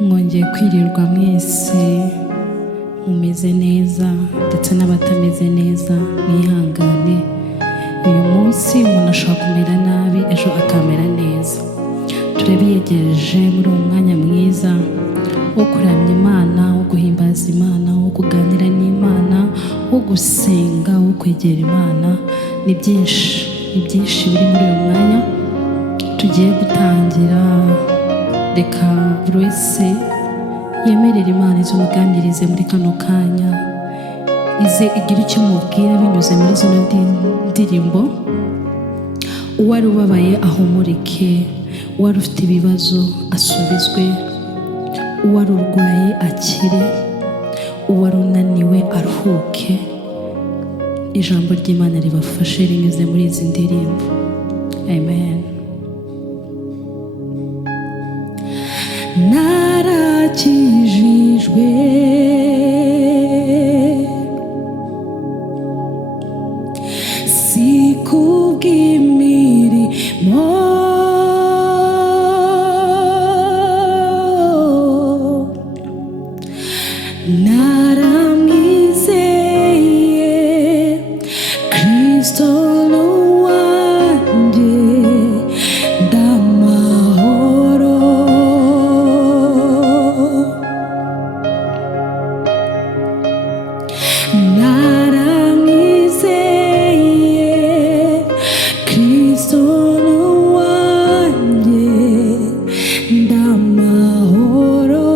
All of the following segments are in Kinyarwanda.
mwongeye kwirirwa mwese mumeze neza ndetse n'abatameze neza mwihangane. Uyu munsi umuntu ashobora kumera nabi, ejo akamera neza. Turabiyegereje muri uwo mwanya mwiza wo kuramya Imana, wo guhimbaza Imana, wo kuganira n'Imana, wo gusenga, wo kwegera Imana. Ni byinshi biri muri uyu mwanya tugiye gutangira. Reka buri wese yemerera Imana izo muganirize muri kano kanya, ize igira icyo mubwira binyuze muri zino ndirimbo. Uwari ubabaye ahumurike, uwari ufite ibibazo asubizwe, uwari urwaye akire, uwari unaniwe aruhuke. Ijambo ry'Imana ribafashe rinyuze muri izi ndirimbo. Amen. Narakijijwe si kubw'imirimo, naramwizeye Kristo n'uwanjye ndamahoro. Naramwizeye Kristo n'uwanjye ndamahoro.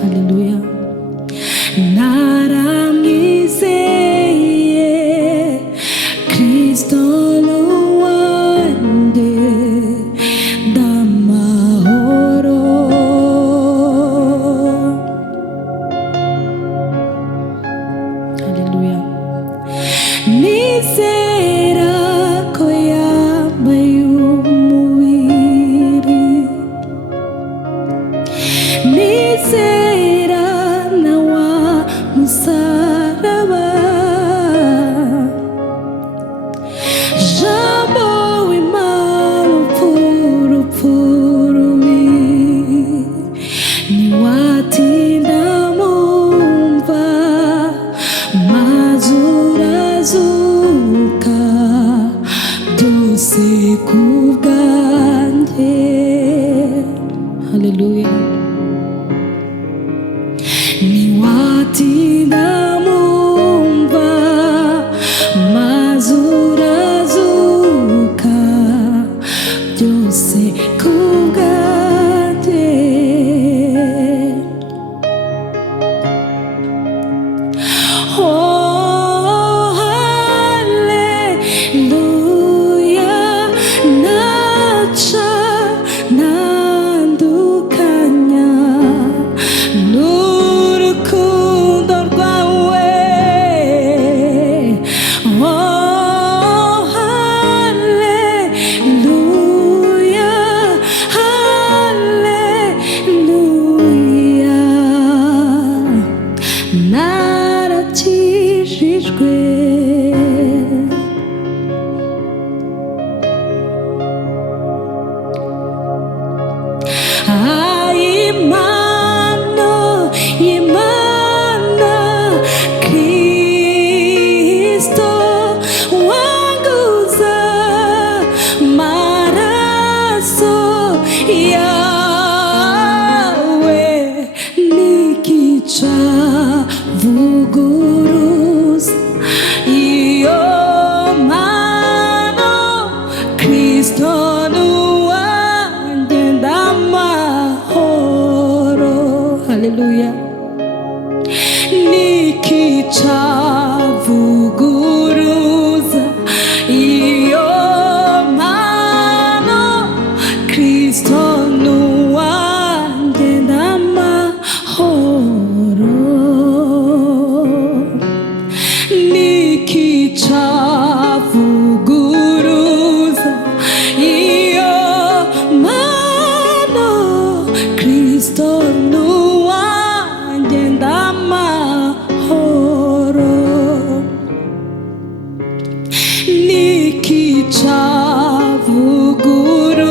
Haleluya. Naramwizeye Kristo n'uwanjye ndamahoro. Haleluya. Nizera ko yambaye umubiri, nizera na wa musaraba, jambo w'Imana urupfu rubi ntiwatinda mumva, maze urazuka byose ku bwanjye. Haleluya. Ntiwatinda mumva, maze urazuka byose ku bwanjye. Oh, haleluya. Naca ntandukanya n'urukundo rwawe. Oh, haleluya, haleluya. Narakijijwe. Impano y'Imana Kristo wanguza maraso yawe nikica vuguruza iyo mpano. Kristo n'uwanjye ndamahoro. Haleluya. Nikica vuguruza iyo mpano. Kristo n'uwanjye ndamahoro. Nikica vuguruza iyo mpano. Kristo n'uwanjye ndamahoro. Nikica vuguruza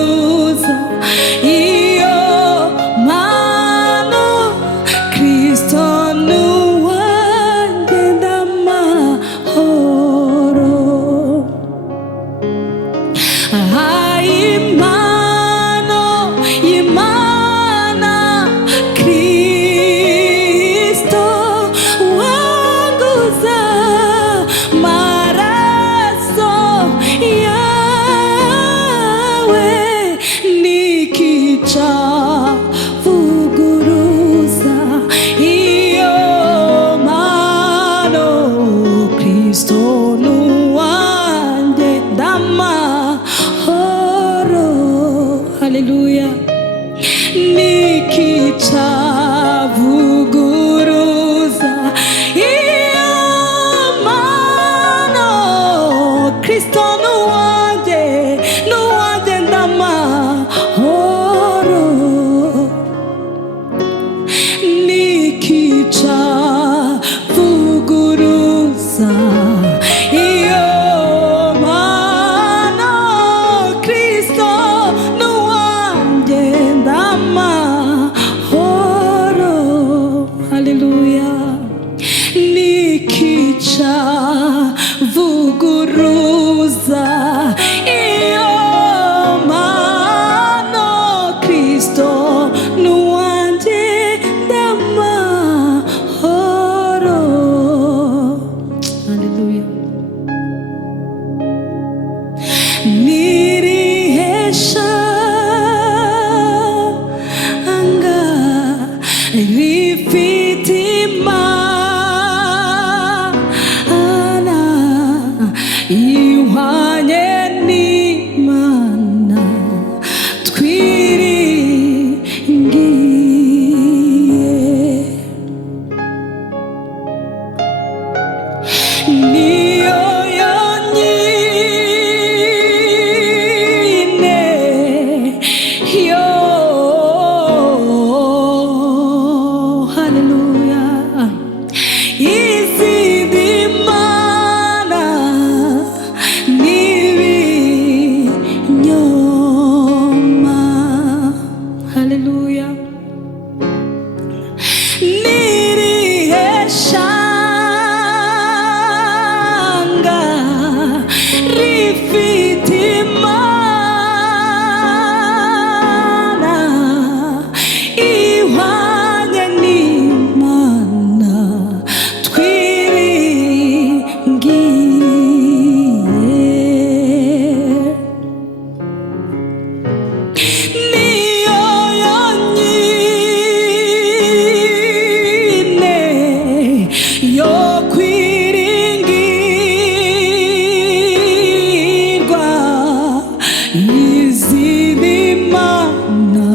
imana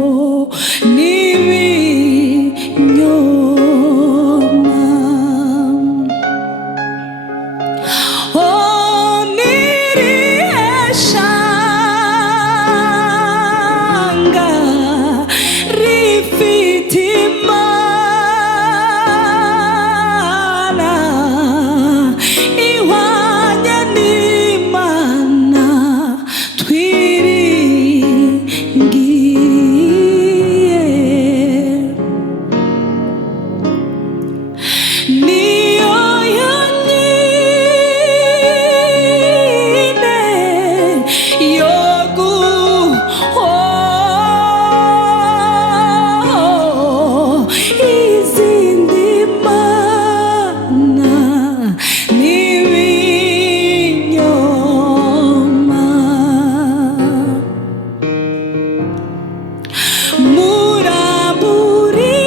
oh, n'ibinyoma oh, niriheshanga rifite imana ihwanye n'imana twiringiye niyo yonyine yo izindi mana n'ibinyoma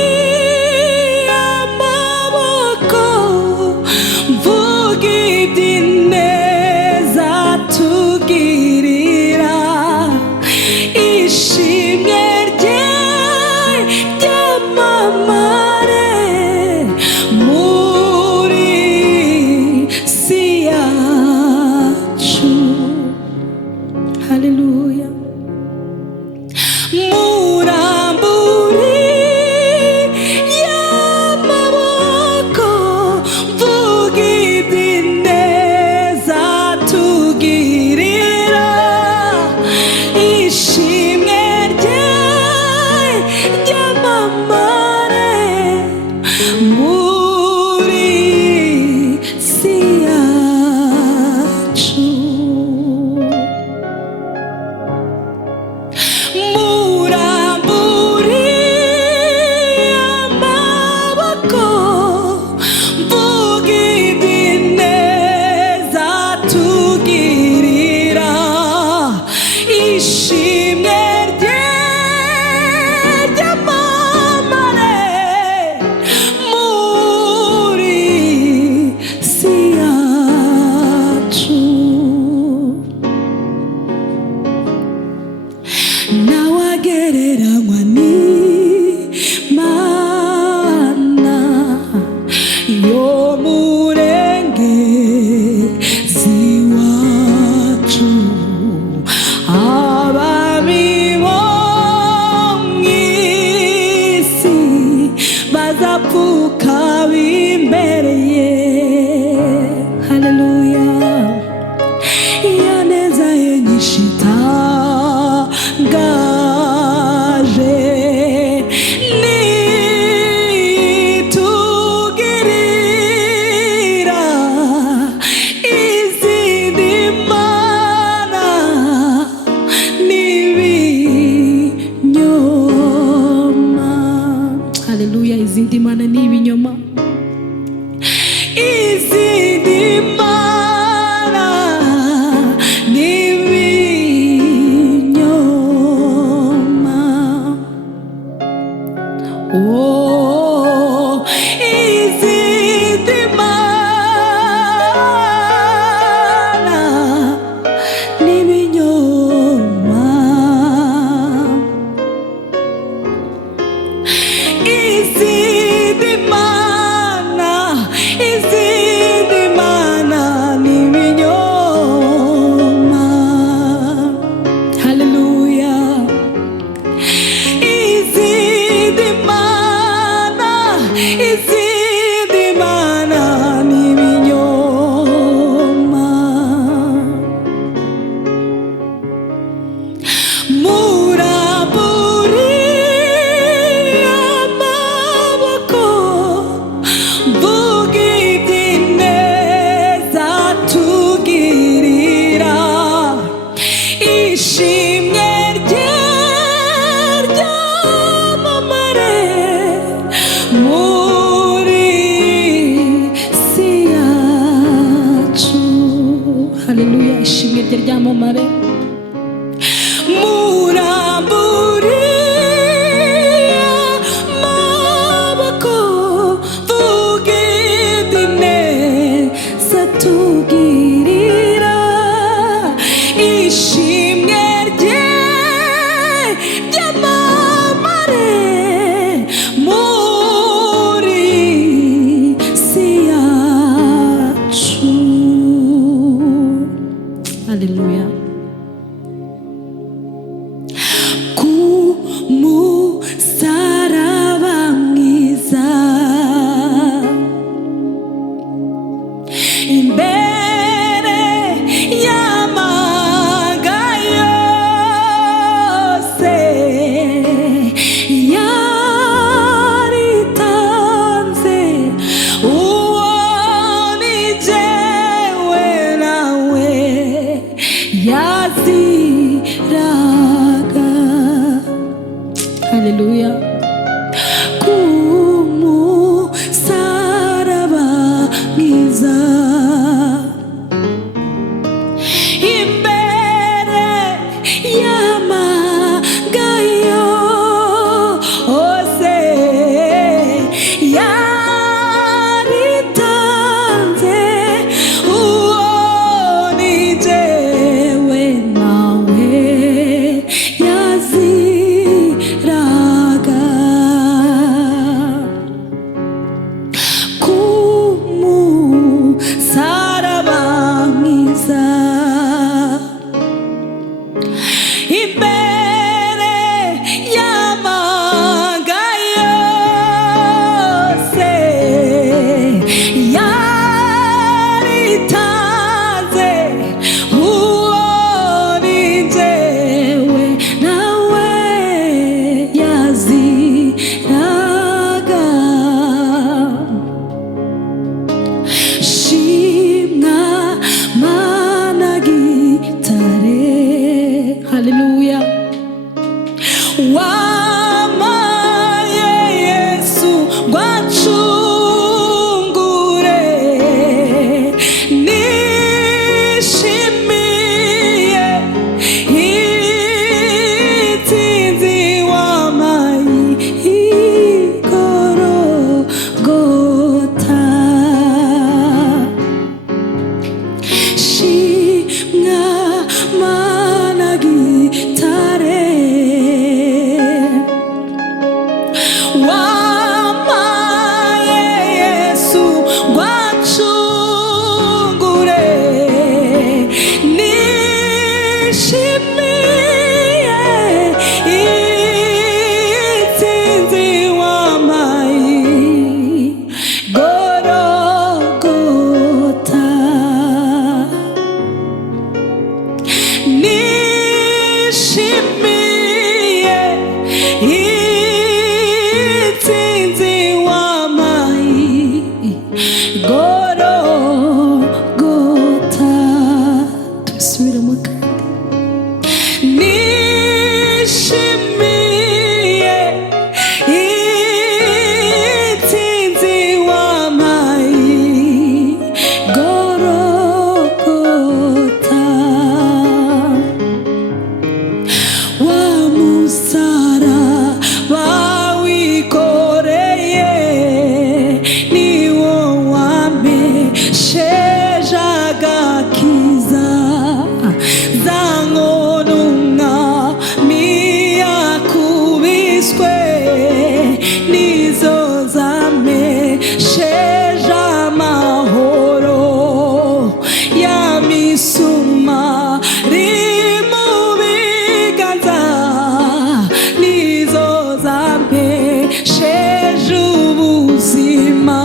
muramburiye amaboko mvuga iby'ineza tugirira ishimwe rye ryamamare muri si yacu haleluya muramburiye amaboko mvuga iby'ineza tugirira ishimwe rye ryamamare muri si yacu muramburiye amaboko mvuga iby'ineza tugirira ishimwe rye ryamamare muri si yacu nawagereranywa n'imana yo murengezi wacu abami bo mw'isi bazapfuka imbere ye haleluya yaneza ye nyinshi itangaje nitugirira izindi mana n'ibinyoma haleluya izindi mana n'ibinyoma izindi mana n'ibinyoma oh, izindi mana n'ibinyoma izindi mana n'ibinyoma haleluya izindi mana n'ibinyoma muramburiye amaboko mvuga iby'ineza tugirira ishimwe rye ryamamare muri si yacu haleluya ishimwe rye ryamamare muramburiye amaboko mvuga iby'ineza tugirira ishimwe rye haleluya. Kumusaraba mwiza imbere y'amagayo ose yaritanze, uwo ni jewe nawe yaziraga. Kumusaraba mwiza imbere y'amagayo yose yaritanze, uwo ni jewe nawe yaziraga. Shimwa mana gitare, haleluya. Wamaye Yesu ngwacungure, nishimiye intsinzi wamaye igorogota. Shimwa mana gitare, wamaye Yesu ngwacungure, nishimiye intsinzi wamaye igorogota. Nishimiye intsinzi wamaye igorogota. Tubisubiremo kandi. Nishimiye intsinzi wamaye igorogota. Wa musaraba wikoreye niwo wampesheje agakiza, za nkono umwami yakubiswe nizo zampesheje amahoro. Ya misumari mu biganza nizo zampesheje ubuzima.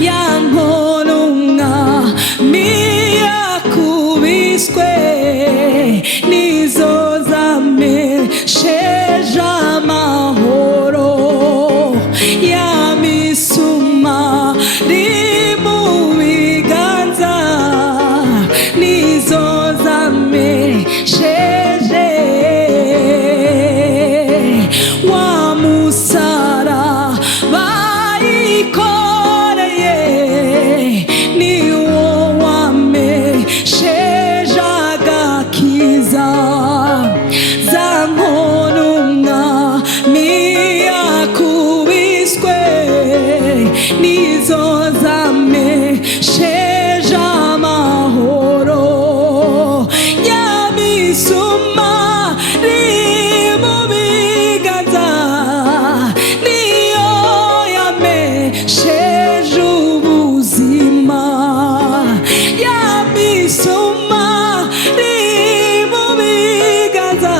Ya nkono umwami yakubiswe nizo zampesheje amahoro. Ya misumari mu biganza nizo zampesheje. Wa musaraba yikoreye niwo wampesheje agakiza, za nkono umwami yakubiswe nizo zampesheje amahoro. Ya misumari mu biganza niyo yampesheje ubuzima. Ya misumari mu biganza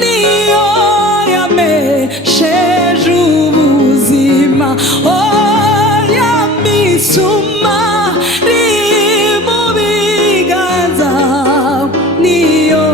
niyo yampesheje ubuzima. Oh, ya misumari mu biganza niyo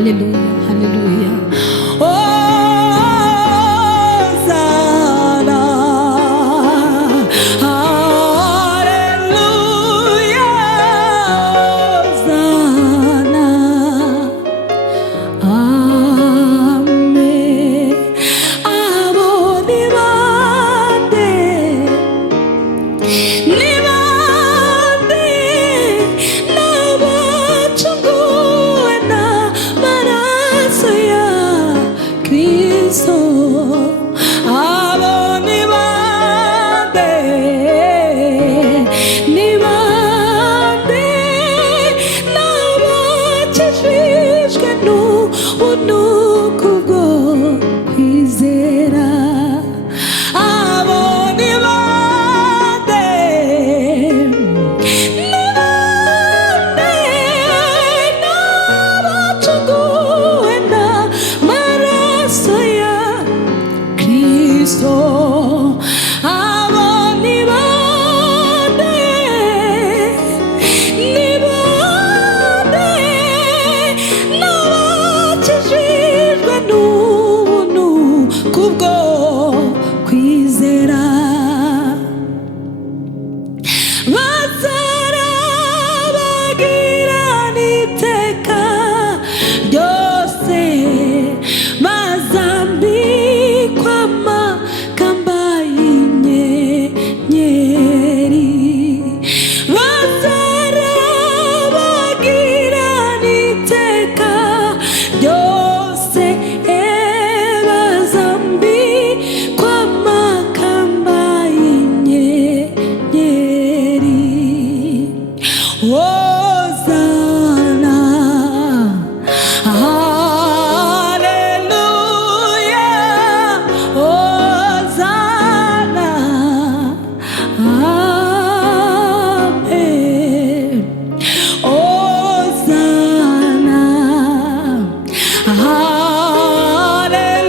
haleluya, haleluya. Hosanna, haleluya, Hosanna, amen. Abo ni bande, ni bande, n'abacunguwe n'amaraso ya Kristo. Abo ni bande, ni bande, n'abakijijwe n'ubuntu kubwo kwizera. Abo ni bande, ni bande, n'abacunguwe n'amaraso ya Kristo. Abo ni bande, ni bande, n'abakijijwe n'ubuntu kubwo kwizera. Bazarabagirana iteka ryose, bazambikwa amakamba y'inyenyeri. Bazarabagirana iteka ryose, bazambikwa amakamba y'inyenyeri. Hosanna, haleluya, Hosanna, amen. Hosanna,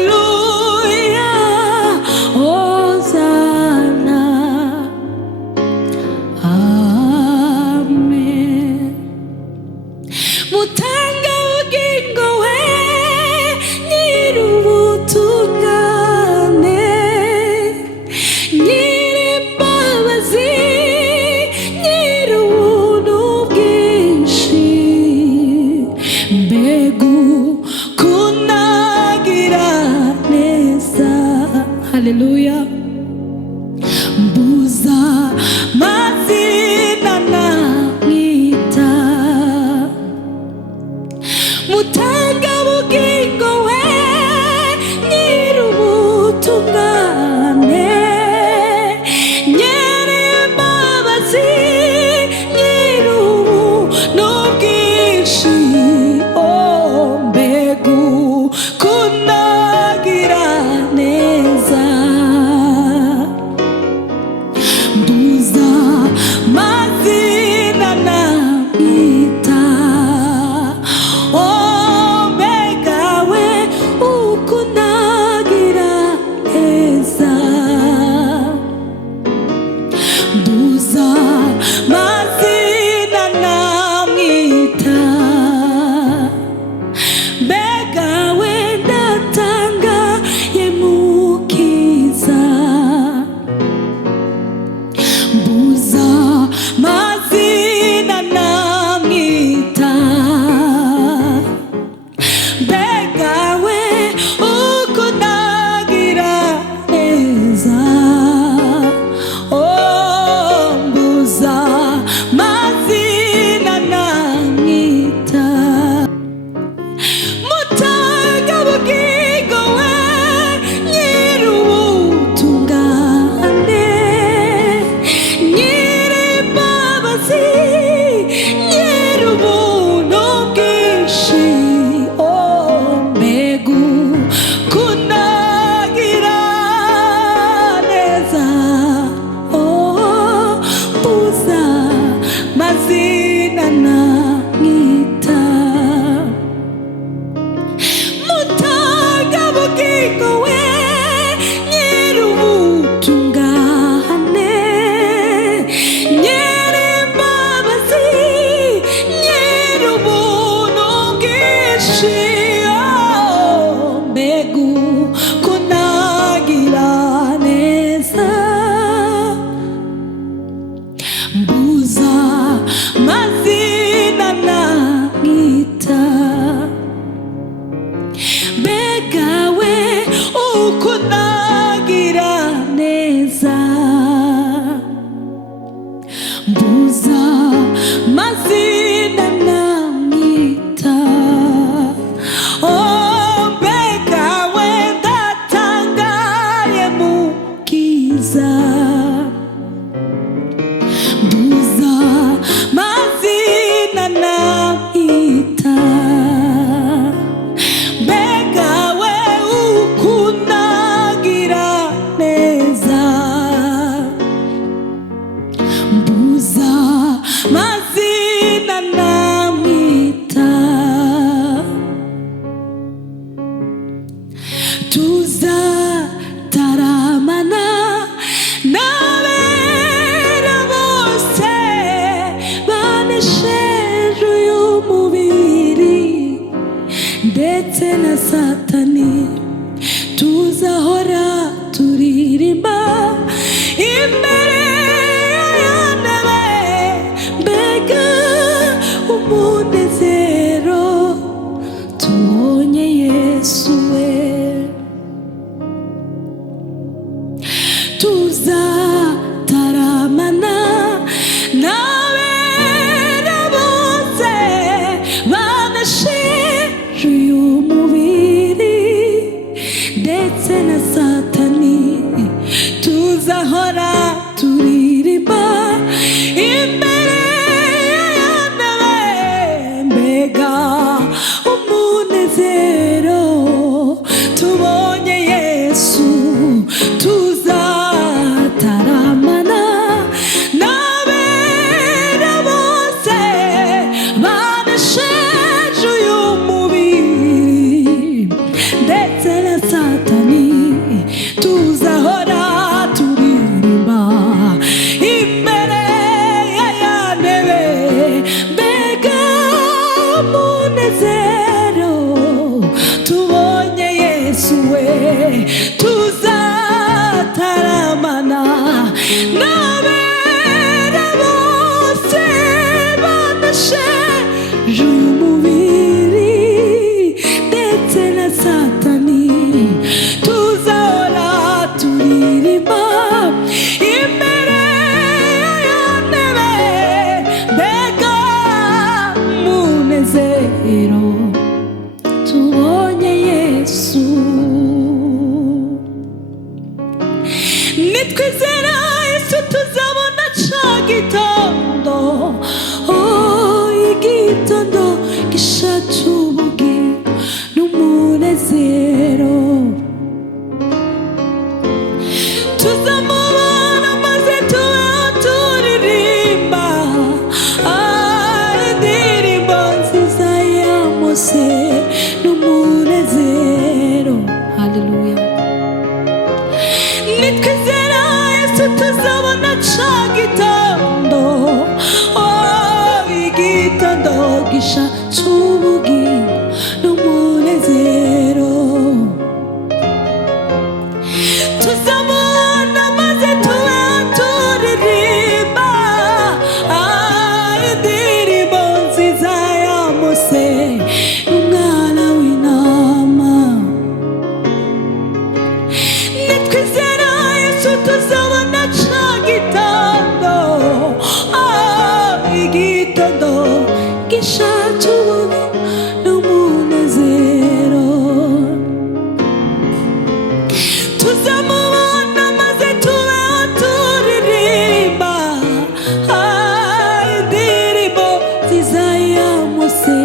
haleluya, Hosanna, amen. Mutanga ubugingo we, nyir'ubutungane, nyir'imbabazi, nyir'ubuntu bwinshi, mbega ukunagira neza, haleluya. Mbuza mazina namwita, mutanga bugingo we, nyir'ubutungane, nyir'imbabazi, nyir'ubuntu bwinshi, mbega ukunagira neza. Mbuza mazina namwita, mbega ndetse na satani tuzahora turirimba imbere y'intebe mbega umunezero tubonye Yesu we tuzataramana n'abera bose banashije uyu mubiri ndetse na satani tuzahora turirimba imbere y'intebe mbega umunezero tubonye Yesu tuzataramana n'abera bose banashije uyu mubiri ndetse na satani tuzahora turirimba imbere ya ntebe mbega umunezero tubonye Yesu we tuzataramana n'abera bose banashije uyu mubiri ndetse na satani tuzahora turirimba imbere ya ntebe mbega umunezero tubonye Yesu nitwizera Yesu tuzabona ca gitondo igitondo gishaca ubugingo n'umunezero tuzamubona maze tubeho turirimba indirimbo nziza ya Mose n'umunezero haleluya nitwizera Yesu tuzabona ca gitondo igitondo gishaca ubugingo n'umunezero tuzamubona maze tubeho turirimba indirimbo nziza ya Mose n'umwana w'intama nitwizera Yesu tuzabona ca gitondo igitondo gishaca ubugingo n'umunezero tuzamubona maze tubeho turirimba indirimbo nziza ya Mose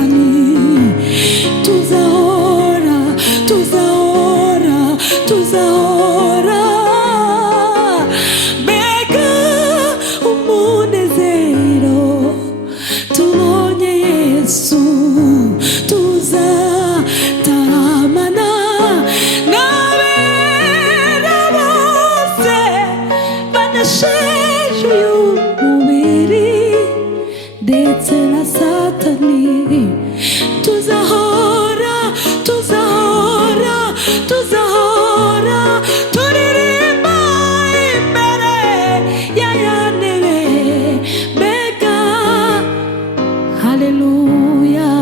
satani, tuzahora, tuzahora, tuzahora. Mbega umunezero tubonye Yesu, tuzataramana n'abera bose banesheje uyu mubiri ndetse na satani. Tuzahora, tuzahora, tuzahora turirimba imbere ya ya ntebe. Mbega haleluya.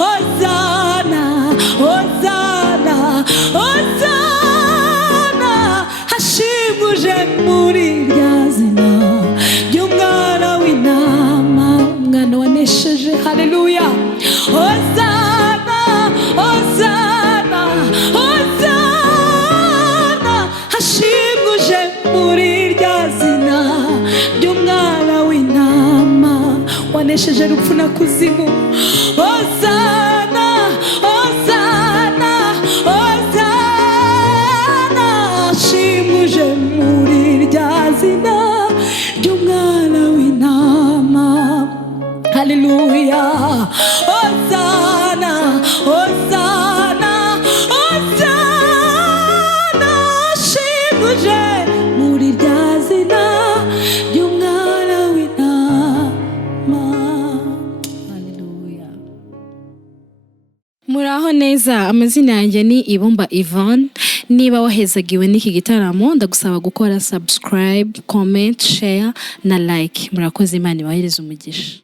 Hosana, hosana, hosana, hashimuje muri rya zina ry'umwana w'intama, umwana wanesheje. Haleluya. Hosana, hosana, hosana, hashimuje muri rya zina ry'umwana w'intama wanesheje urupfu na kuzimu. Hosana, hosana, hosana, hashimuje muri rya zina ry'umwana w'intama. Haleluya. Hosana, hosana, hosana, hashimuje muri rya zina ry'umwana w'intama. Haleluya. Muraho neza, amazina yanjye ni Ibumba Yvonne. Niba wahezagiwe n'iki gitaramo ndagusaba gukora subscribe, comment, share na like. Murakoze, Imana ibahereze umugisha.